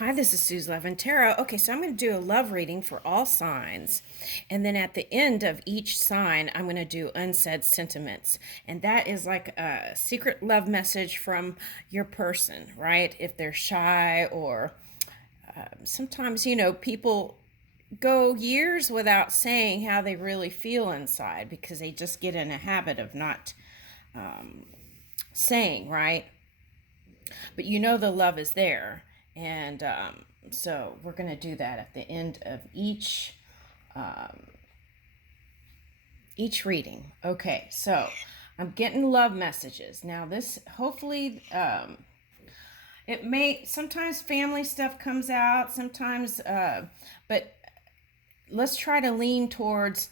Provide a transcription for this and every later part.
Hi, this is Sue's Love and Tarot. Okay, so I'm going to do a love reading for all signs. And then at the end of each sign, I'm going to do unsaid sentiments. And that is like a secret love message from your person, right? If they're shy or sometimes, people go years without saying how they really feel inside because they just get in a habit of not saying, right? But the love is there. And so we're going to do that at the end of each reading. Okay, so I'm getting love messages. Now this hopefully it may sometimes family stuff comes out, sometimes but let's try to lean towards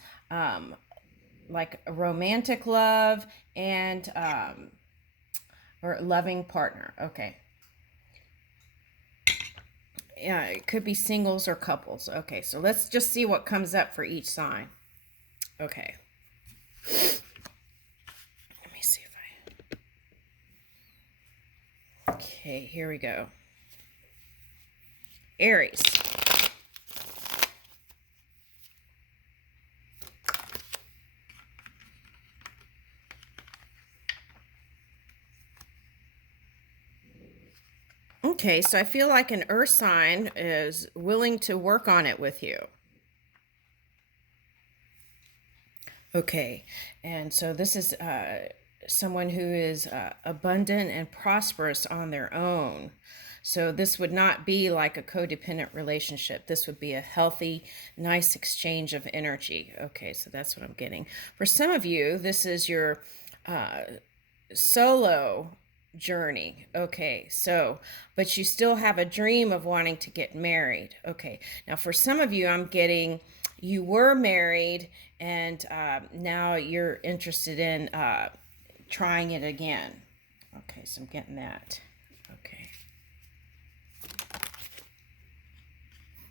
like a romantic love and or a loving partner. Okay. Yeah, it could be singles or couples. Okay, so let's just see what comes up for each sign. Okay. Let me see if I... Okay, here we go. Aries. Okay, so I feel like an earth sign is willing to work on it with you. Okay, and so this is someone who is abundant and prosperous on their own. So this would not be like a codependent relationship. This would be a healthy, nice exchange of energy. Okay, so that's what I'm getting. For some of you, this is your solo journey. Okay, so, but you still have a dream of wanting to get married. Okay, now for some of you, I'm getting you were married and now you're interested in trying it again. Okay, so I'm getting that. Okay.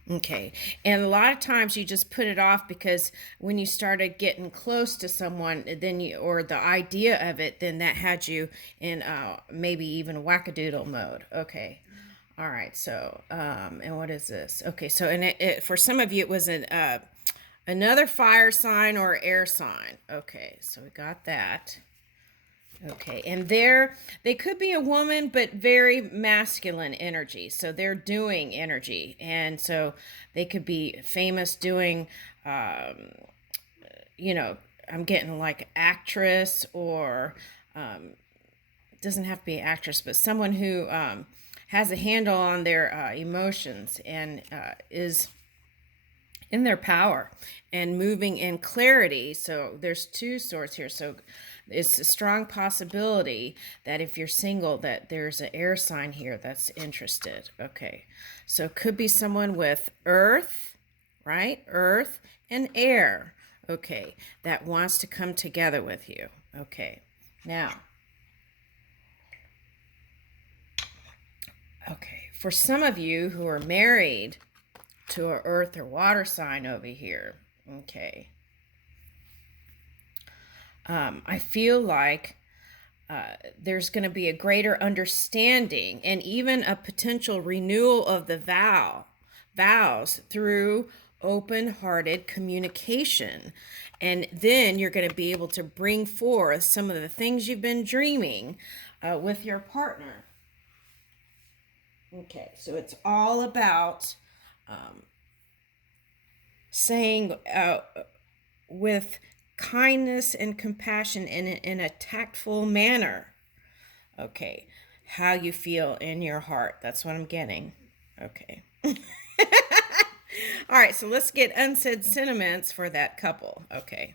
Okay. And a lot of times you just put it off because when you started getting close to someone, then or the idea of it, then that had you in maybe even wackadoodle mode. Okay. All right. So, and what is this? Okay. So, and for some of you, it was another fire sign or air sign. Okay. So we got that. Okay, and they could be a woman, but very masculine energy. So they're doing energy, and so they could be famous doing, um, I'm getting like actress or doesn't have to be actress, but someone who has a handle on their emotions and is in their power and moving in clarity. So there's two sorts here. So it's a strong possibility that if you're single, that there's an air sign here that's interested. Okay, so it could be someone with earth, right? Earth and air. Okay, that wants to come together with you. Okay, now, okay, for some of you who are married to a earth or water sign over here, okay, I feel like there's going to be a greater understanding and even a potential renewal of the vows through open-hearted communication. And then you're going to be able to bring forth some of the things you've been dreaming with your partner. Okay, so it's all about saying with kindness and compassion in a tactful manner. Okay, how you feel in your heart. That's what I'm getting. Okay. All right, so let's get unsaid sentiments for that couple. Okay.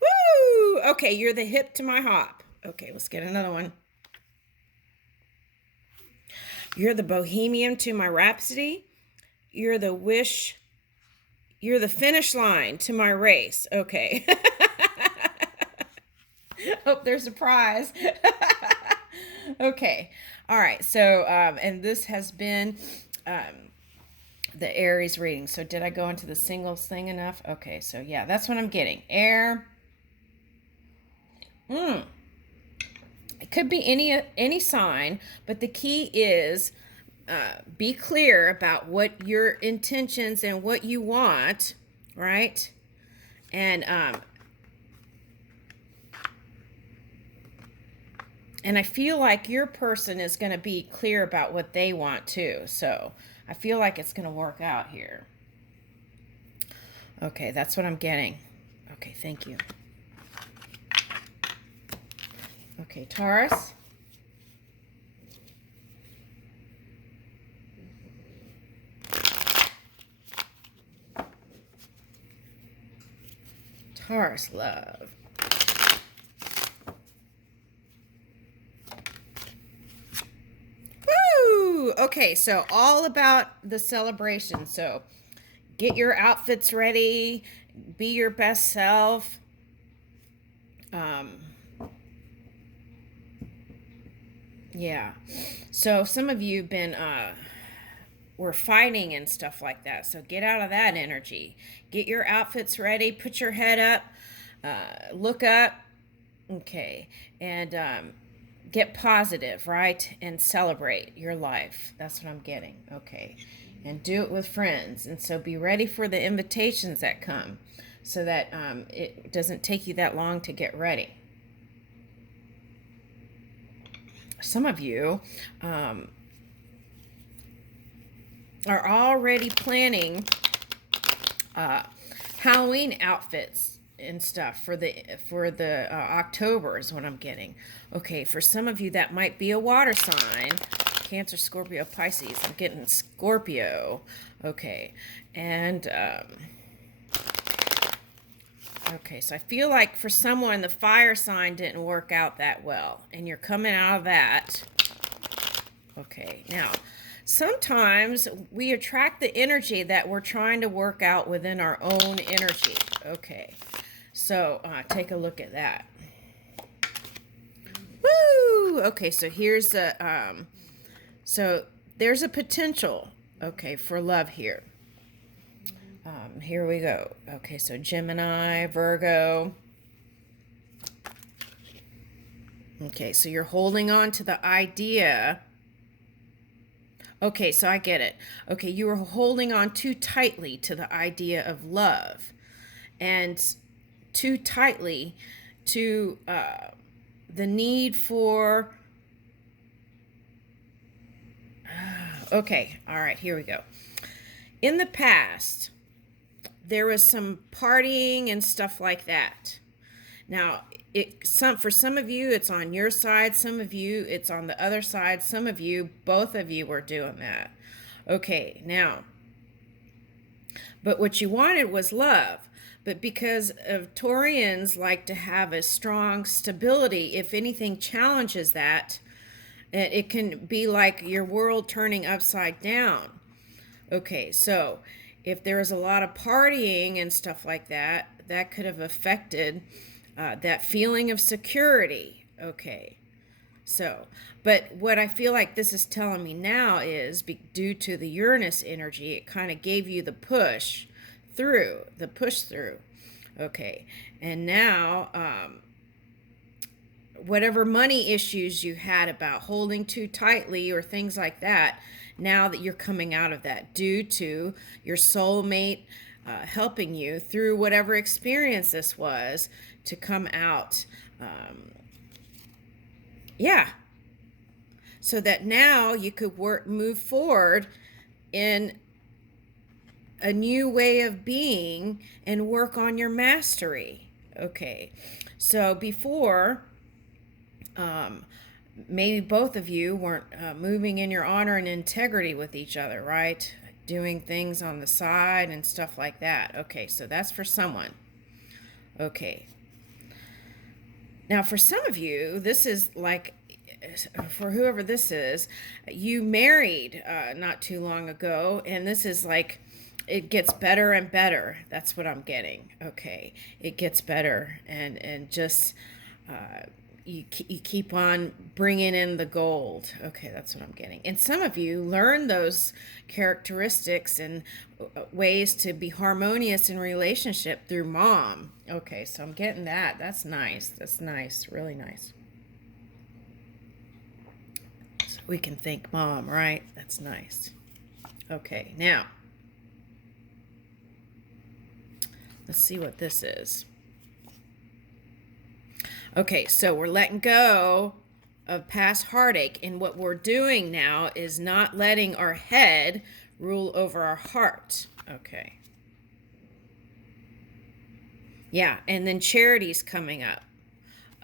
Woo! Okay, you're the hip to my hop. Okay, let's get another one. You're the bohemian to my rhapsody. You're the wish. You're the finish line to my race. Okay. Oh, there's a prize. Okay. All right. So, and this has been the Aries reading. So, did I go into the singles thing enough? Okay. So, yeah, that's what I'm getting. Air. It could be any sign, but the key is be clear about what your intentions and what you want, right? And I feel like your person is going to be clear about what they want too. So I feel like it's going to work out here. Okay, that's what I'm getting. Okay, thank you. Okay, Taurus. Taurus love. Woo! Okay, so all about the celebration. So get your outfits ready, be your best self. Um, yeah. So some of you have been were fighting and stuff like that. So get out of that energy. Get your outfits ready. Put your head up. Look up. Okay, and get positive, right? And celebrate your life. That's what I'm getting. Okay, and do it with friends. And so be ready for the invitations that come, so that it doesn't take you that long to get ready. Some of you are already planning Halloween outfits and stuff for the October is what I'm getting. Okay, for some of you that might be a water sign, Cancer, Scorpio, Pisces. I'm getting Scorpio. Okay, and okay, so I feel like for someone the fire sign didn't work out that well, and you're coming out of that. Okay, now sometimes we attract the energy that we're trying to work out within our own energy. Okay, so take a look at that. Woo! Okay, so here's a so there's a potential, okay, for love here. Here we go. Okay, so Gemini, Virgo. Okay, so you're holding on to the idea. Okay, so I get it. Okay, you were holding on too tightly to the idea of love, and too tightly to the need for. Okay, all right, here we go. In the past, there was some partying and stuff like that. Now, for some of you, it's on your side. Some of you, it's on the other side. Some of you, both of you were doing that. Okay, now, but what you wanted was love. But because of Taurians like to have a strong stability, if anything challenges that, it can be like your world turning upside down. Okay, so if there was a lot of partying and stuff like that, that could have affected that feeling of security. Okay, so, but what I feel like this is telling me now is due to the Uranus energy, it kind of gave you the push through. Okay, and now whatever money issues you had about holding too tightly or things like that, now that you're coming out of that due to your soulmate helping you through whatever experience this was to come out. Yeah. So that now you could move forward in a new way of being and work on your mastery. Okay. So before, maybe both of you weren't moving in your honor and integrity with each other, right? Doing things on the side and stuff like that. Okay, so that's for someone. Okay. Now, for some of you, this is like, for whoever this is, you married not too long ago, and this is like, it gets better and better. That's what I'm getting. Okay, it gets better, and just you keep on bringing in the gold. Okay, that's what I'm getting. And some of you learn those characteristics and ways to be harmonious in relationship through mom. Okay, so I'm getting that. That's nice. That's nice. Really nice. So we can thank mom, right? That's nice. Okay, now let's see what this is. Okay, so we're letting go of past heartache, and what we're doing now is not letting our head rule over our heart. Okay. Yeah, and then Charity's coming up.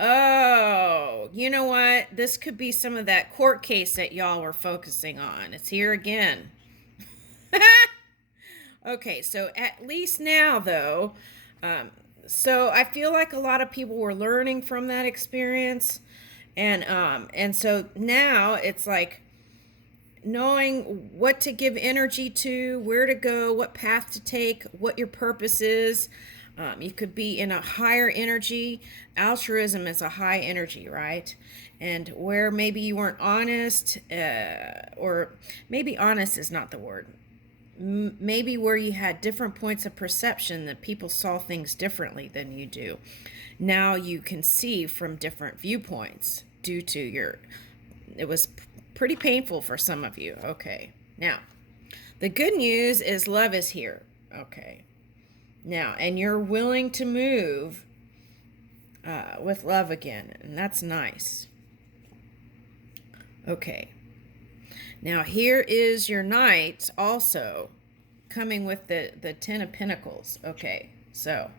Oh, you know what? This could be some of that court case that y'all were focusing on. It's here again. Okay, so at least now, though, so I feel like a lot of people were learning from that experience, and so now it's like knowing what to give energy to, where to go, what path to take, what your purpose is. You could be in a higher energy. Altruism is a high energy, right? And where maybe you weren't honest, or maybe honest is not the word. Maybe where you had different points of perception, that people saw things differently than you do. Now you can see from different viewpoints due to it was pretty painful for some of you. Okay. Now, the good news is love is here. Okay. Now, and you're willing to move with love again, and that's nice. Okay. Now, here is your Knight also coming with the Ten of Pentacles. Okay, so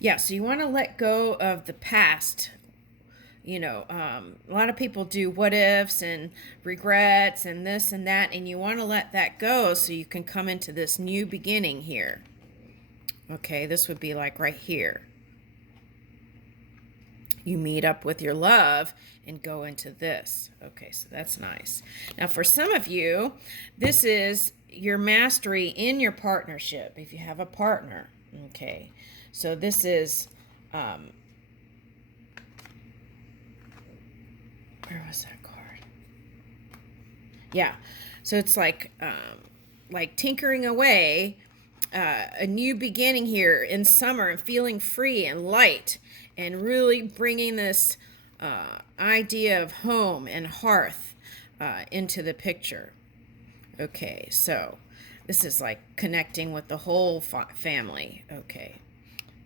yeah, so you want to let go of the past. You know, a lot of people do what ifs and regrets and this and that, and you want to let that go so you can come into this new beginning here. Okay, this would be like right here. You meet up with your love and go into this. Okay, so that's nice. Now, for some of you, this is your mastery in your partnership, if you have a partner. Okay, so this is... where was that card? Yeah, so it's like tinkering away, a new beginning here in summer, and feeling free and light, and really bringing this idea of home and hearth into the picture. Okay, so this is like connecting with the whole family. Okay,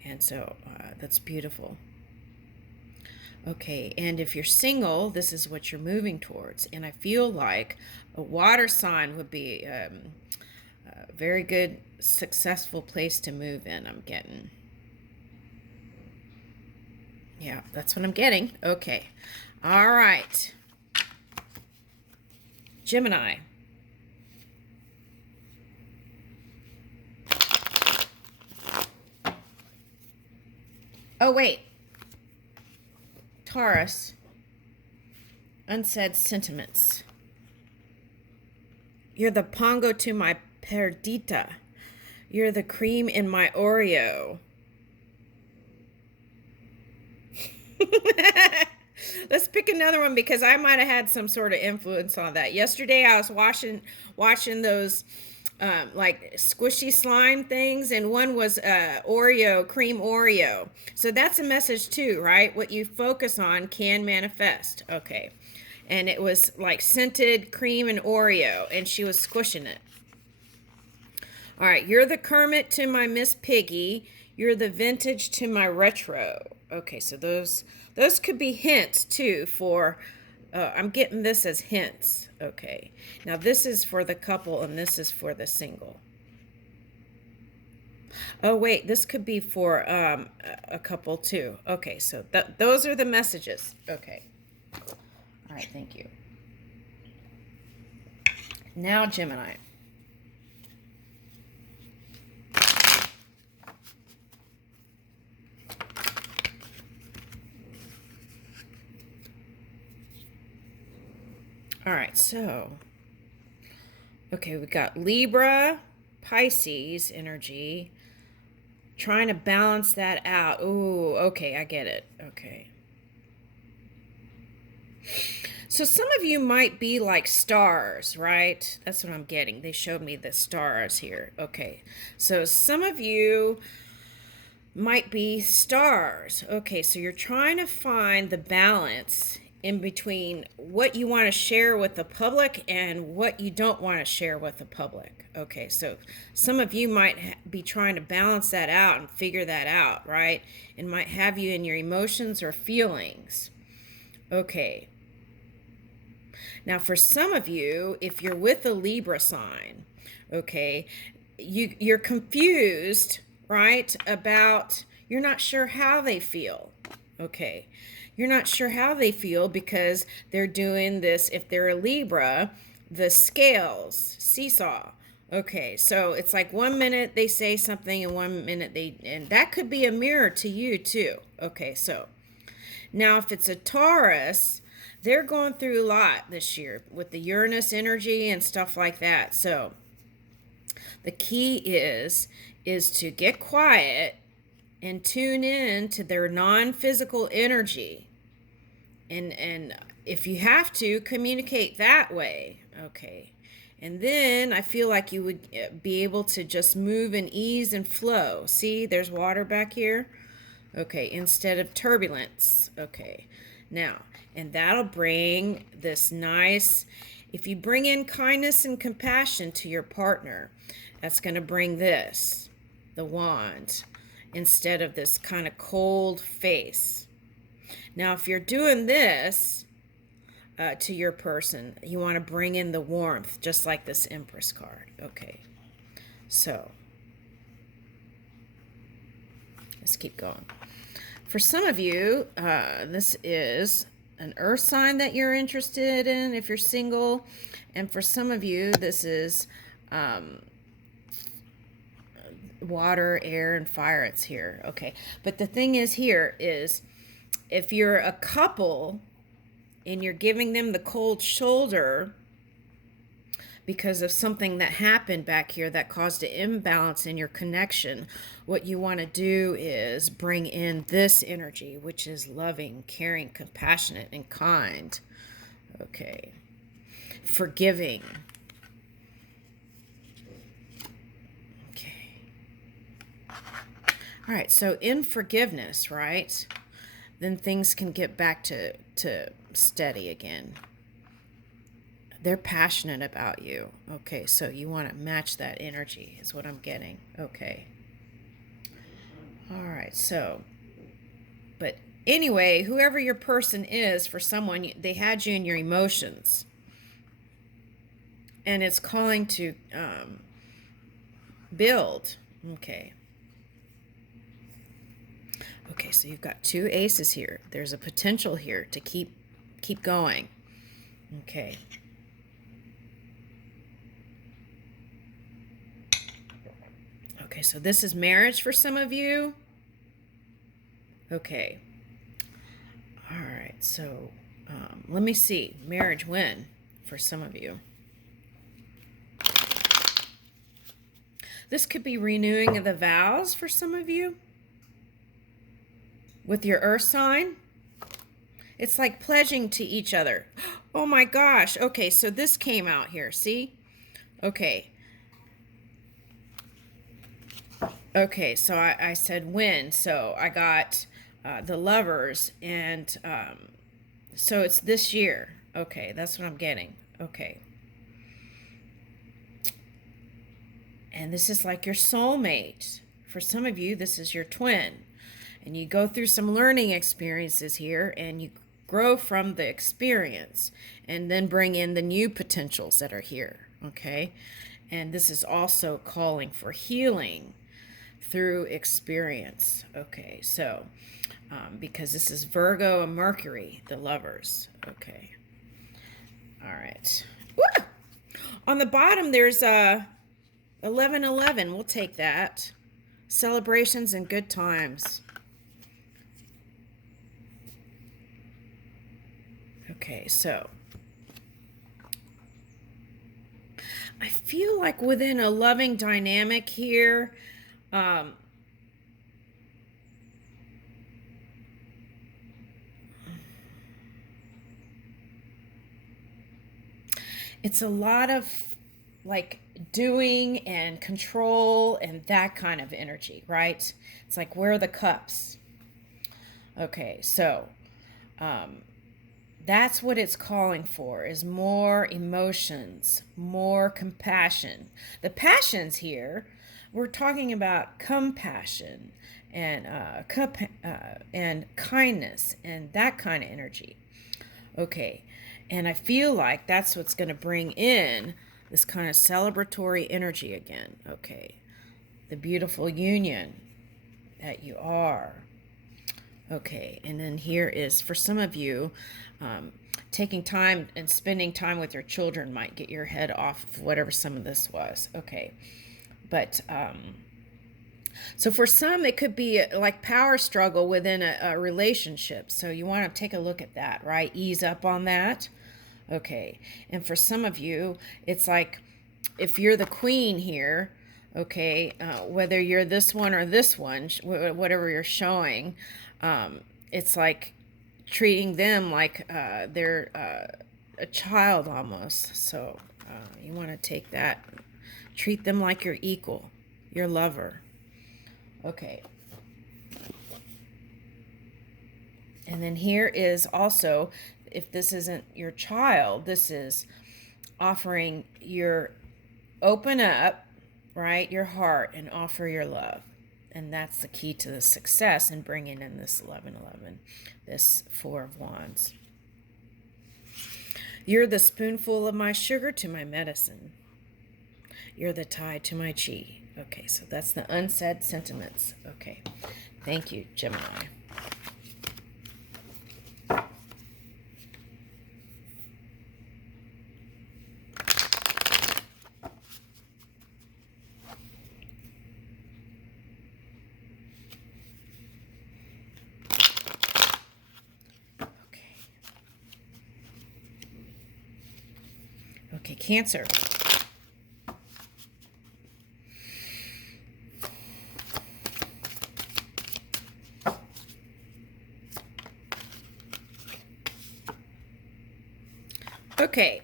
and so that's beautiful. Okay, and if you're single, this is what you're moving towards. And I feel like a water sign would be a very good, successful place to move in, I'm getting. Yeah, that's what I'm getting. Okay. All right. Gemini. Oh, wait. Taurus. Unsaid sentiments. You're the pongo to my perdita. You're the cream in my Oreo. Let's pick another one, because I might have had some sort of influence on that. Yesterday I was watching those like squishy slime things, and one was Oreo, cream Oreo. So that's a message too, right? What you focus on can manifest. Okay. And it was like scented cream and Oreo, and she was squishing it. All right, you're the Kermit to my Miss Piggy. You're the vintage to my retro. Okay, so those could be hints too for, I'm getting this as hints. Okay, now this is for the couple and this is for the single. Oh wait, this could be for a couple too. Okay, so those are the messages. Okay. All right, thank you. Now Gemini. All right, so, okay, we got Libra, Pisces energy, trying to balance that out. Ooh, okay, I get it. Okay. So some of you might be like stars, right? That's what I'm getting. They showed me the stars here. Okay, so some of you might be stars. Okay, so you're trying to find the balance in between what you want to share with the public and what you don't want to share with the public. Okay, so some of you might be trying to balance that out and figure that out, right? And might have you in your emotions or feelings. Okay. Now, for some of you, if you're with a Libra sign, okay, you're confused, right, about, you're not sure how they feel. Okay, you're not sure how they feel because they're doing this, if they're a Libra, the scales, seesaw. Okay, so it's like 1 minute they say something and 1 minute and that could be a mirror to you too. Okay, so now if it's a Taurus, they're going through a lot this year with the Uranus energy and stuff like that. So the key is to get quiet and tune in to their non-physical energy. And if you have to, communicate that way. Okay. And then I feel like you would be able to just move and ease and flow. See, there's water back here. Okay, instead of turbulence. Okay. Now, and that'll bring this nice, if you bring in kindness and compassion to your partner, that's going to bring this, the wand, instead of this kind of cold face. Now, if you're doing this to your person, you want to bring in the warmth, just like this Empress card. Okay, so let's keep going. For some of you, this is an earth sign that you're interested in if you're single. And for some of you, this is water, air, and fire. It's here. Okay. But the thing is here is if you're a couple and you're giving them the cold shoulder because of something that happened back here that caused an imbalance in your connection, what you want to do is bring in this energy, which is loving, caring, compassionate, and kind. Okay. Forgiving. Okay. All right, so in forgiveness, right, then things can get back to steady again. They're passionate about you. Okay, so you want to match that energy is what I'm getting. Okay. All right, so, but anyway, whoever your person is, for someone, they had you in your emotions. And it's calling to build. Okay. Okay, so you've got two aces here. There's a potential here to keep going. Okay. Okay, so this is marriage for some of you. Okay. All right, so let me see. Marriage when for some of you. This could be renewing of the vows for some of you. With your earth sign. It's like pledging to each other. Oh my gosh. Okay, so this came out here. See? Okay. Okay, so I said when, so I got the Lovers, and so it's this year. Okay, that's what I'm getting. Okay. And this is like your soulmate. For some of you, this is your twin. And you go through some learning experiences here, and you grow from the experience, and then bring in the new potentials that are here. Okay? And this is also calling for healing through experience. Okay, so because this is Virgo and Mercury, the Lovers. Okay. All right. Woo! On the bottom, there's 1111. We'll take that. Celebrations and good times. Okay, so I feel like within a loving dynamic here, it's a lot of like doing and control and that kind of energy, right? It's like, where are the cups? Okay, so that's what it's calling for, is more emotions, more compassion. The passions here, we're talking about compassion and and kindness and that kind of energy. Okay, and I feel like that's what's going to bring in this kind of celebratory energy again. Okay, the beautiful union that you are. Okay, and then here is, for some of you, taking time and spending time with your children might get your head off of whatever some of this was. Okay, but so for some, it could be like power struggle within a relationship. So you want to take a look at that, right? Ease up on that. Okay, and for some of you, it's like, if you're the queen here, okay, whether you're this one or this one, whatever you're showing, it's like treating them like they're a child almost. So you want to take that, treat them like your equal, your lover. Okay. And then here is also, if this isn't your child, this is offering your, open up, right, your heart, and offer your love. And that's the key to the success in bringing in this 1111, this Four of Wands. You're the spoonful of my sugar to my medicine. You're the tide to my chi. Okay, so that's the unsaid sentiments. Okay, thank you, Gemini. Okay, Cancer. Okay.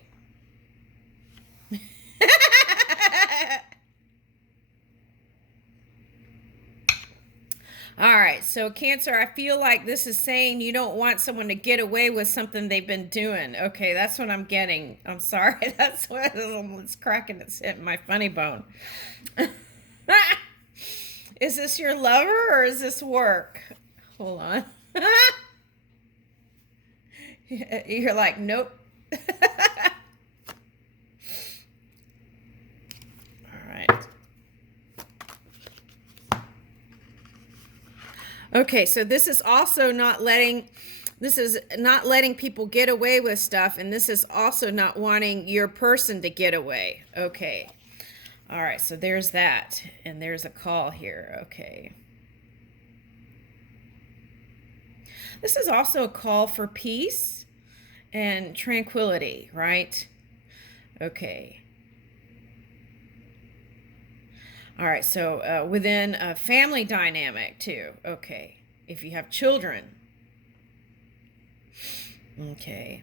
All right, so Cancer, I feel like this is saying you don't want someone to get away with something they've been doing. Okay, that's what I'm getting. I'm sorry. That's what it's cracking. It's hitting my funny bone. Is this your lover or is this work? Hold on. You're like, nope. All right. Okay, so this is also not letting people get away with stuff, and this is also not wanting your person to get away. Okay. All right, so there's that, and there's a call here. Okay. This is also a call for peace and tranquility, right? Okay. All right, so within a family dynamic too. Okay, if you have children. Okay.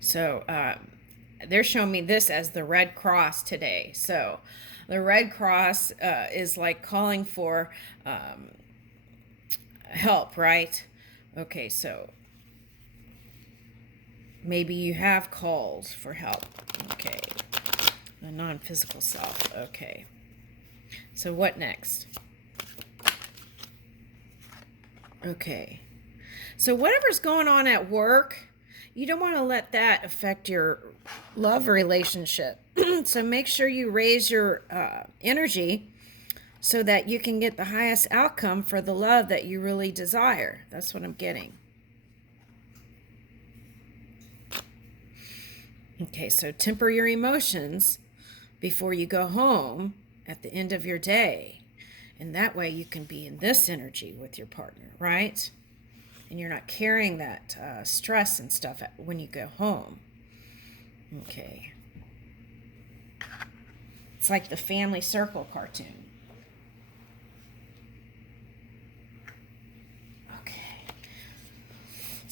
So they're showing me this as the Red Cross today. So the Red Cross is like calling for help, right? Okay, so maybe you have calls for help. Okay. A non-physical self. Okay. So what next? Okay. So whatever's going on at work, you don't want to let that affect your love relationship. So make sure you raise your energy so that you can get the highest outcome for the love that you really desire. That's what I'm getting. Okay, so temper your emotions before you go home at the end of your day. And that way you can be in this energy with your partner, right? And you're not carrying that stress and stuff when you go home. Okay. It's like the Family Circle cartoon.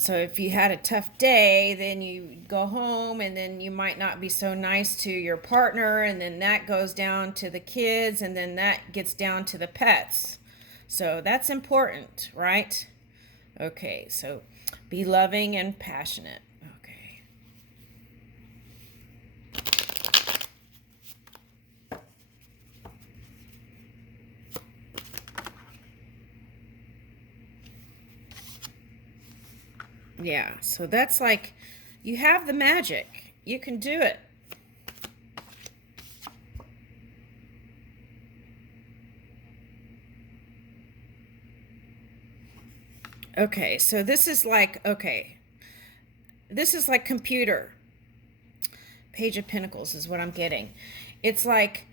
So if you had a tough day, then you go home and then you might not be so nice to your partner, and then that goes down to the kids, and then that gets down to the pets. So that's important, right? Okay, so be loving and passionate. Okay. Yeah, so that's like, you have the magic. You can do it. Okay, so this is like, okay, this is like computer. Page of Pentacles is what I'm getting. It's like,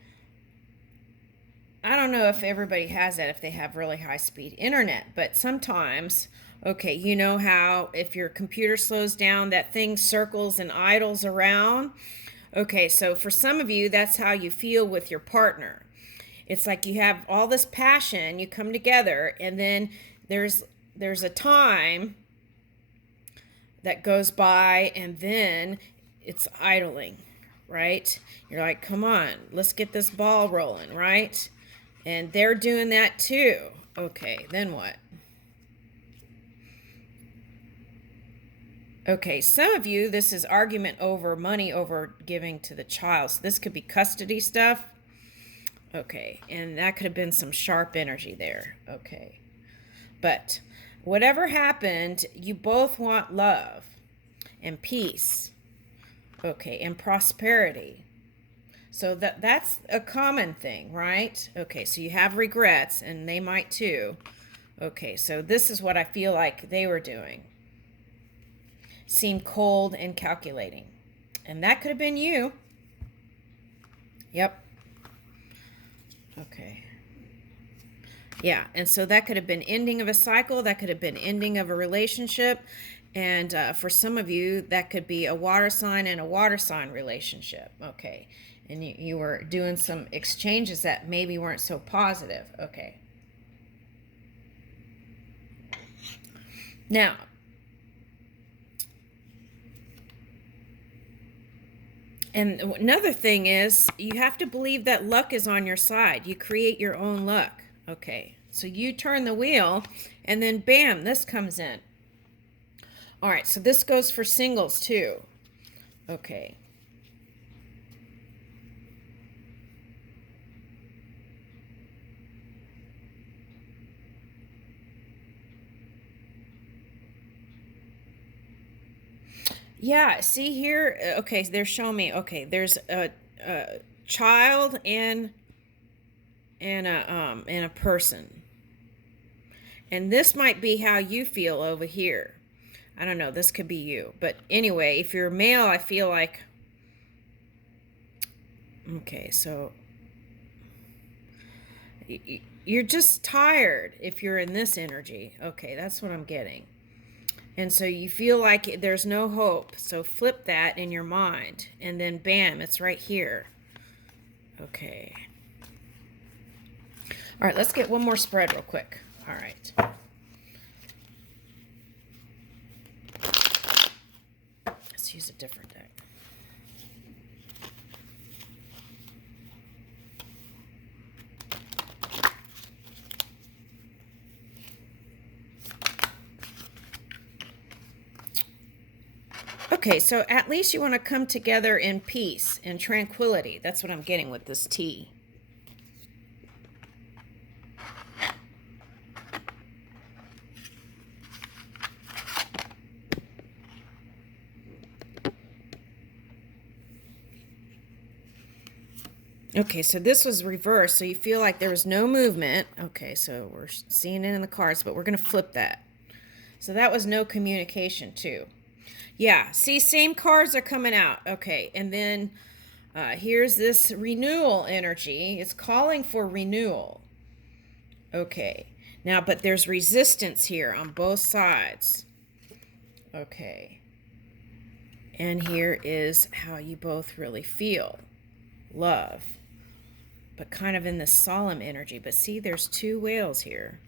I don't know if everybody has that if they have really high speed internet, but sometimes, okay, you know how if your computer slows down, that thing circles and idles around? Okay, so for some of you, that's how you feel with your partner. It's like you have all this passion, you come together, and then there's a time that goes by, and then it's idling, right? You're like, come on, let's get this ball rolling, right? And they're doing that too. Okay, then what? Okay, some of you, this is argument over money over giving to the child. So this could be custody stuff. Okay, and that could have been some sharp energy there. Okay, but whatever happened, you both want love and peace. Okay, and prosperity. So that's a common thing, right? Okay, so you have regrets, and they might too. Okay, so this is what I feel like they were doing. Seem cold and calculating. And that could have been you. Yep. Okay. Yeah, and so that could have been ending of a cycle. That could have been ending of a relationship. And for some of you, that could be a water sign and a water sign relationship. Okay. And you were doing some exchanges that maybe weren't so positive. Okay. Now, and another thing is, you have to believe that luck is on your side. You create your own luck. Okay, so you turn the wheel, and then bam, this comes in. All right, so this goes for singles too. Okay. Yeah, see here, okay, they're showing me, okay, there's a child and a person. And this might be how you feel over here. I don't know, this could be you. But anyway, if you're male, I feel like, okay, so you're just tired if you're in this energy. Okay, that's what I'm getting. And so you feel like there's no hope. So flip that in your mind. And then bam, it's right here. Okay. All right, let's get one more spread real quick. All right. Let's use a different deck. Okay, so at least you want to come together in peace and tranquility. That's what I'm getting with this tea. Okay, so this was reversed, so you feel like there was no movement. Okay, so we're seeing it in the cards, but we're going to flip that. So that was no communication too. Yeah, see, same cards are coming out. Okay, and then here's this renewal energy. It's calling for renewal. Okay, now, but there's resistance here on both sides. Okay, and here is how you both really feel. Love, but kind of in this solemn energy. But see, there's two whales here.